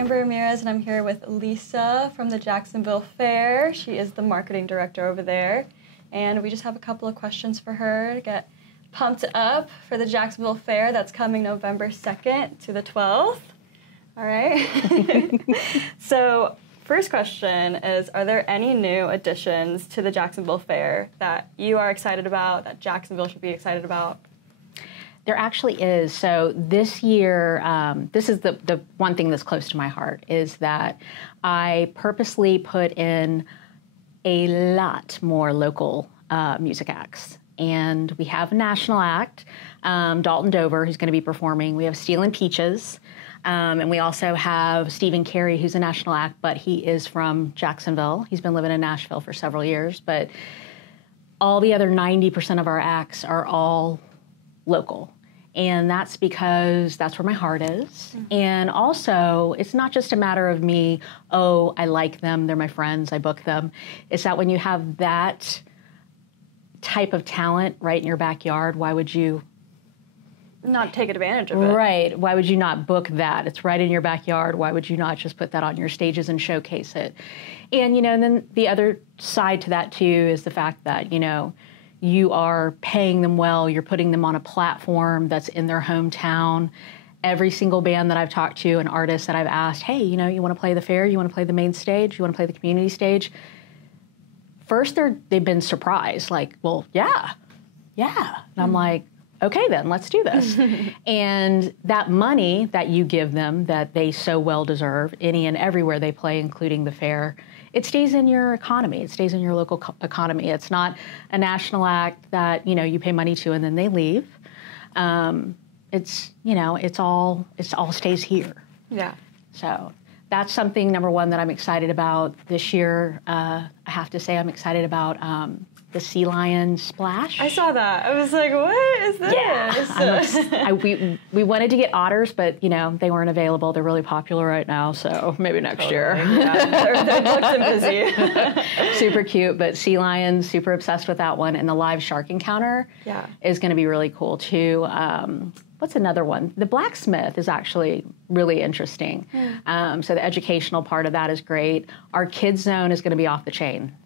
Amber Ramirez, and I'm here with Lisa from the Jacksonville Fair. She is the marketing director over there, and we just have a couple of questions for her to get pumped up for the Jacksonville Fair that's coming November 2nd to the 12th. All right. So, first question is, are there any new additions to the Jacksonville Fair that you are excited about, that Jacksonville should be excited about? There actually is. So this year, this is the one thing that's close to my heart, is that I purposely put in a lot more local music acts. And we have a national act, Dalton Dover, who's going to be performing. We have Steel and Peaches. And we also have Stephen Carey, who's a national act, but he is from Jacksonville. He's been living in Nashville for several years. But all the other 90% of our acts are all local. And that's because that's where my heart is. Mm-hmm. And also, it's not just a matter of me, oh, I like them, they're my friends, I book them. It's that when you have that type of talent right in your backyard, why would you not take advantage of it? Right. Why would you not book that? It's right in your backyard. Why would you not just put that on your stages and showcase it? And, and then the other side to that, too, is the fact that, you are paying them well. You're putting them on a platform that's in their hometown. Every single band that I've talked to, an artist that I've asked, hey, you want to play the fair? You want to play the main stage? You want to play the community stage? First, they've been surprised, like, well, yeah. And I'm like, okay, then let's do this. And that money that you give them, that they so well deserve, any and everywhere they play, including the fair, it stays in your economy. It stays in your local economy. It's not a national act that, you pay money to and then they leave. It's all stays here. Yeah. So that's something, number one, that I'm excited about this year. I have to say I'm excited about the Sea Lion Splash. I saw that. I was like, what is this? Yeah. We wanted to get otters, but, they weren't available. They're really popular right now, so maybe next year. Yeah, they're booked and busy. Super cute, but Sea Lion, super obsessed with that one. And the live shark encounter is going to be really cool, too. What's another one? The blacksmith is actually really interesting. So the educational part of that is great. Our kids zone is going to be off the chain.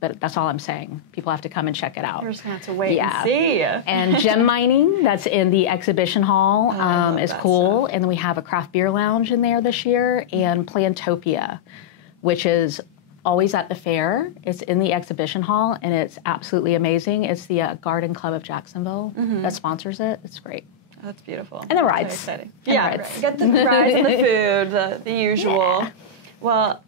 But that's all I'm saying. People have to come and check it out. We're just going to have to wait and see. And gem mining, that's in the exhibition hall, is cool. Stuff. And then we have a craft beer lounge in there this year, and Plantopia, which is always at the fair. It's in the exhibition hall, and it's absolutely amazing. It's the Garden Club of Jacksonville that sponsors it. It's great. Oh, that's beautiful. And the rides. So exciting. Yeah, right. Get the rides and the food, the usual. Yeah. Well,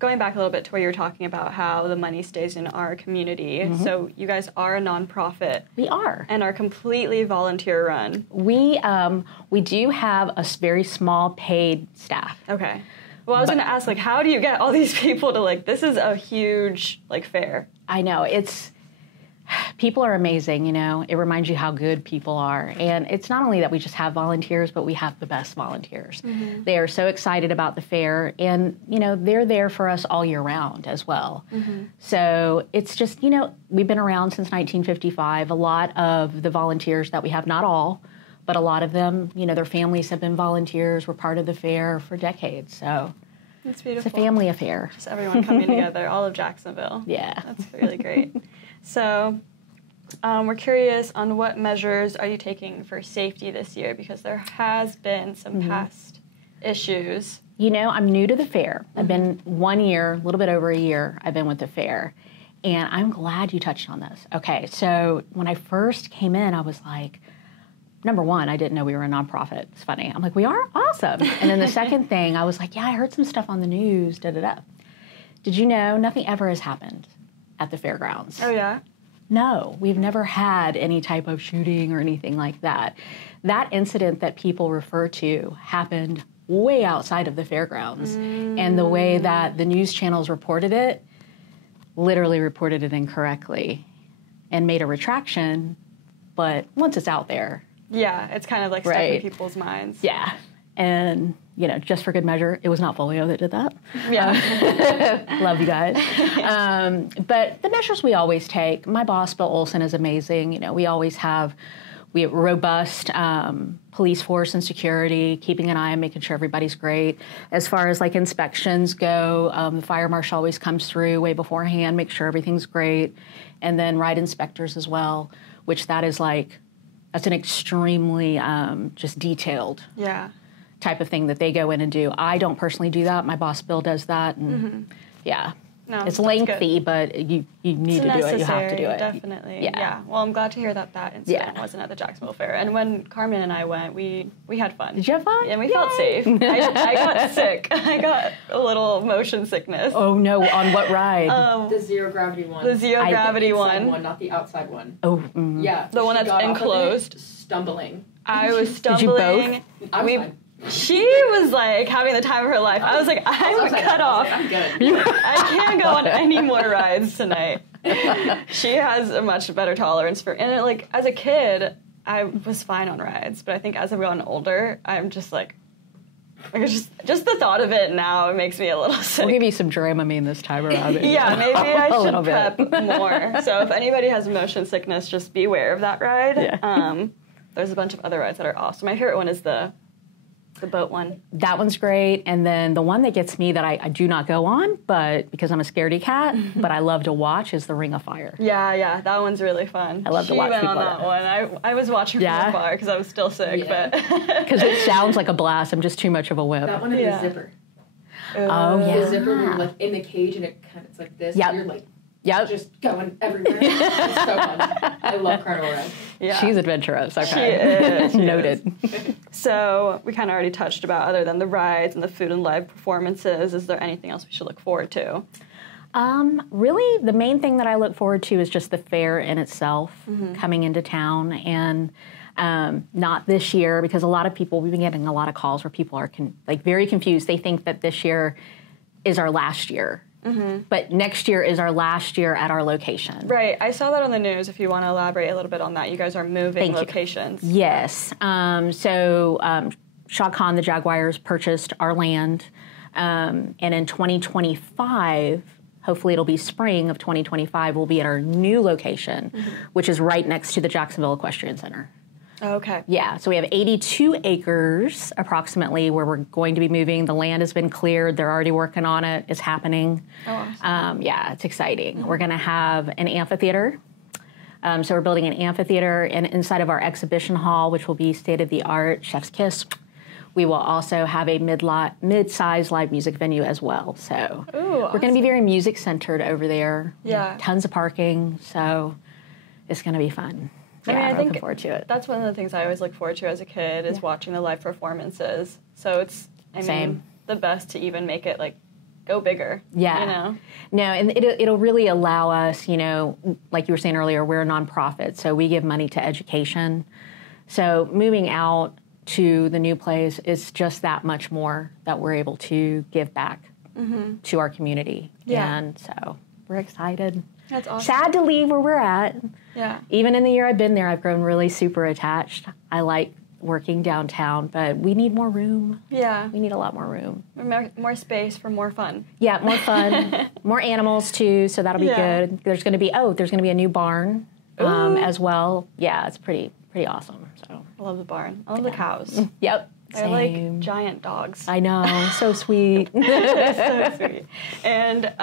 going back a little bit to where you were talking about how the money stays in our community. So you guys are a nonprofit. We are. And are completely volunteer run. We do have a very small paid staff. Okay. Well, I was going to ask, how do you get all these people to, this is a huge, fair? I know. People are amazing, It reminds you how good people are. And it's not only that we just have volunteers, but we have the best volunteers. They are so excited about the fair, and, they're there for us all year round as well. So it's just, we've been around since 1955. A lot of the volunteers that we have, not all, but a lot of them, their families have been volunteers, were part of the fair for decades. So it's beautiful. It's a family affair. Just everyone coming together, all of Jacksonville. Yeah. That's really great. So we're curious on what measures are you taking for safety this year, because there has been some past issues. I'm new to the fair. I've been 1 year, a little bit over a year, I've been with the fair. And I'm glad you touched on this. Okay, so when I first came in, I was like, number one, I didn't know we were a nonprofit. It's funny. I'm like, we are? Awesome. And then the second thing, I was like, yeah, I heard some stuff on the news, da-da-da. Did you know nothing ever has happened at the fairgrounds? Oh, yeah? No, we've never had any type of shooting or anything like that. That incident that people refer to happened way outside of the fairgrounds. And the way that the news channels reported it, literally reported it incorrectly and made a retraction. But once it's out there. Yeah, it's kind of stuck in people's minds. Yeah. And, just for good measure, it was not Folio that did that. Yeah. Love you guys. But the measures we always take, my boss, Bill Olson, is amazing. We always have we have robust police force and security, keeping an eye on making sure everybody's great. As far as like inspections go, the fire marshal always comes through way beforehand, make sure everything's great. And then ride inspectors as well, which that's an extremely just detailed type of thing that they go in and do. I don't personally do that. My boss Bill does that. And No, it's lengthy, but you need to do it. You have to do it. Definitely. Yeah. Well, I'm glad to hear that incident wasn't at the Jacksonville Fair. And when Carmen and I went, we had fun. Did you have fun? And we felt safe. I got sick. I got a little motion sickness. Oh no! On what ride? The zero gravity one. The zero gravity one. one, not the outside one. Oh, yeah. The one that's enclosed. Stumbling. I was stumbling. Did you both? I was fine. She was like having the time of her life. I was like, I'm cut off. I'm good. I can't go on any more rides tonight. She has a much better tolerance for, and like as a kid, I was fine on rides, but I think as I've gotten older, I'm just like it's just the thought of it now, it makes me a little sick. We'll give you some Dramamine this time around. Yeah, maybe I should prep more. So if anybody has motion sickness, just beware of that ride. Yeah. There's a bunch of other rides that are awesome. My favorite one is the boat one. That one's great. And then the one that gets me that I do not go on, but because I'm a scaredy cat, but I love to watch is the Ring of Fire. Yeah, that one's really fun. I love to watch people on that one. I was watching from afar because I was still sick, but because it sounds like a blast. I'm just too much of a wimp. That one had the zipper. Oh yeah, the zipper. You're like in the cage and it's like this. Yep. And you're like just going everywhere. It's so fun. I love carnival rides. Yeah. She's adventurous. Okay, she is. Noted. So we kind of already touched about, other than the rides and the food and live performances, is there anything else we should look forward to? Really, the main thing that I look forward to is just the fair in itself, coming into town, and not this year, because a lot of people, we've been getting a lot of calls where people are very confused. They think that this year is our last year. But next year is our last year at our location. Right. I saw that on the news. If you want to elaborate a little bit on that, you guys are moving locations. Yes. So Shah Khan, the Jaguars, purchased our land. And in 2025, hopefully it'll be spring of 2025, we'll be at our new location, which is right next to the Jacksonville Equestrian Center. Okay. Yeah, so we have 82 acres approximately where we're going to be moving. The land has been cleared. They're already working on it. It's happening. Oh, awesome. Yeah, it's exciting. We're going to have an amphitheater. So we're building an amphitheater, and inside of our exhibition hall, which will be state-of-the-art, chef's kiss, we will also have a mid-size live music venue as well. So we're going to be very music-centered over there. Yeah. Tons of parking, so it's going to be fun. Yeah, I I'm think looking forward to it. That's one of the things I always look forward to as a kid is watching the live performances. So it's, I mean, the best to even make it go bigger. Yeah. You know? No, and it'll really allow us, like you were saying earlier, we're a nonprofit, so we give money to education. So moving out to the new place is just that much more that we're able to give back to our community. Yeah. And so we're excited. That's awesome. Sad to leave where we're at. Yeah. Even in the year I've been there, I've grown really super attached. I like working downtown, but we need more room. Yeah. We need a lot more room. More space for more fun. Yeah, more fun. More animals too, so that'll be good. There's going to be a new barn as well. Yeah, it's pretty awesome. So I love the barn. I love the cows. Yep. They're like giant dogs. I know, so sweet. So sweet. And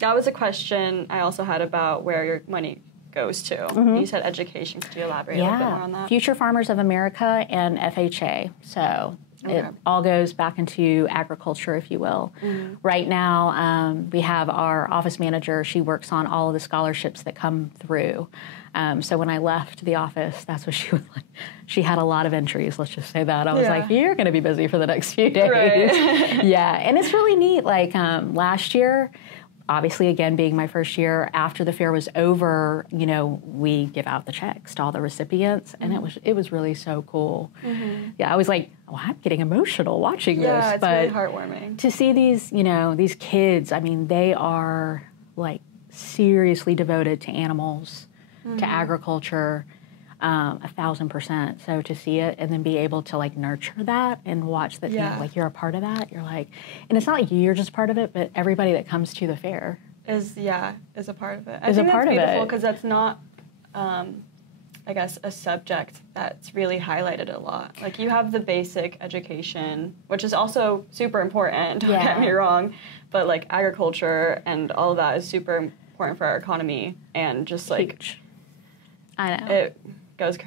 that was a question I also had about where your money goes to. You said education. Could you elaborate a little bit more on that? Future Farmers of America and FHA. So it all goes back into agriculture, if you will. Right now, we have our office manager. She works on all of the scholarships that come through. So when I left the office, that's what she was like. She had a lot of entries, let's just say that. I was like, you're going to be busy for the next few days. Right. Yeah, and it's really neat. Like last year, obviously, again, being my first year, after the fair was over, we give out the checks to all the recipients, and it was really so cool. Yeah, I was like, I'm getting emotional watching this. Yeah, it's but really heartwarming. to see these, these kids, I mean, they are seriously devoted to animals, to agriculture, 1,000%. So to see it and then be able to nurture that and watch that, you're a part of that. You're and it's not like you're just part of it, but everybody that comes to the fair is a part of it. I think that's beautiful it because that's not I guess, a subject that's really highlighted a lot. Like, you have the basic education, which is also super important, don't get me wrong, but, like, agriculture and all of that is super important for our economy, and just, like, Huge. I know. it goes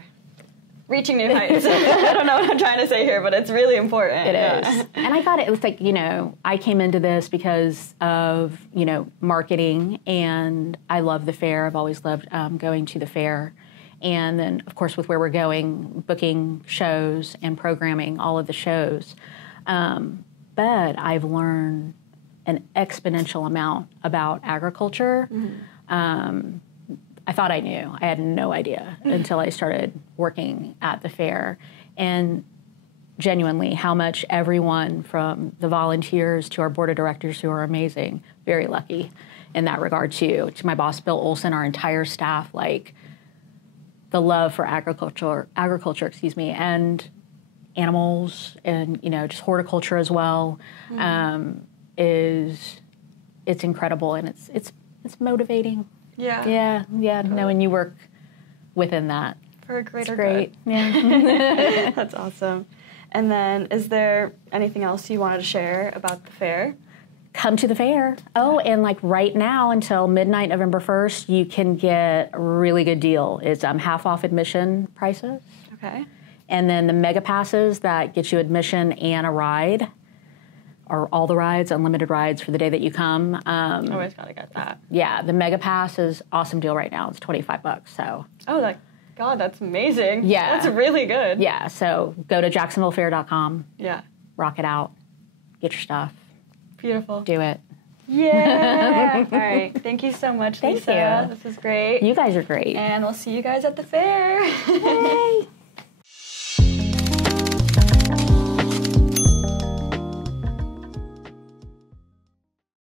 reaching new heights. I don't know what I'm trying to say here, but it's really important. It is. And I thought it was like, you know, I came into this because of, you know, marketing, and I love the fair. I've always loved going to the fair. And then, of course, with where we're going, booking shows and programming all of the shows. But I've learned an exponential amount about agriculture. I thought I knew. I had no idea until I started working at the fair. And genuinely, how much everyone from the volunteers to our board of directors, who are amazing, very lucky in that regard too, to my boss, Bill Olson, our entire staff, like, the love for agriculture, and animals, and, you know, just horticulture as well, it's incredible, and it's motivating. Yeah, knowing you work within that. For a greater great. good. Yeah. That's awesome. And then, is there anything else you wanted to share about the fair? Come to the fair. Oh, and like right now until midnight November 1st, you can get a really good deal. It's half off admission prices. Okay. And then the mega passes that get you admission and a ride, or all the rides, unlimited rides for the day that you come. Always gotta get that. Yeah, the mega pass is awesome deal right now. It's $25. So. Oh, God, that's amazing. Yeah. That's really good. Yeah, so go to jacksonvillefair.com. Yeah. Rock it out. Get your stuff. Beautiful. Do it. Yeah. All right. Thank you so much, Thank Lisa. you. This was great. You guys are great. And we'll see you guys at the fair. Yay.